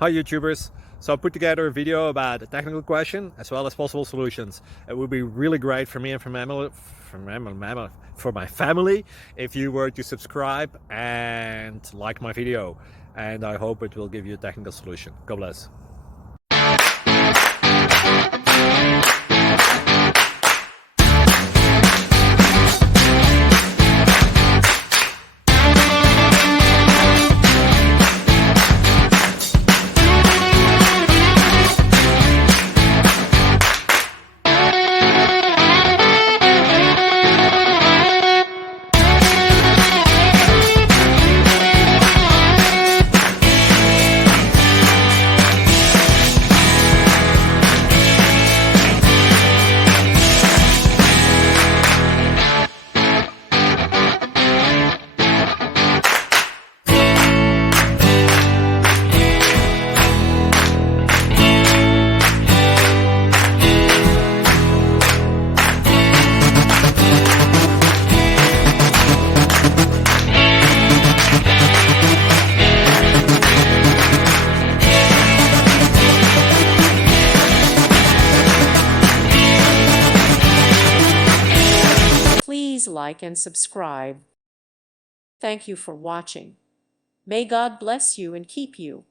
Hi YouTubers! So I put together a video about a technical question as well as possible solutions. It would be really great for me and for my family if you were to subscribe and like my video, and I hope it will give you a technical solution. God bless. Please like and subscribe. Thank you for watching. May God bless you and keep you.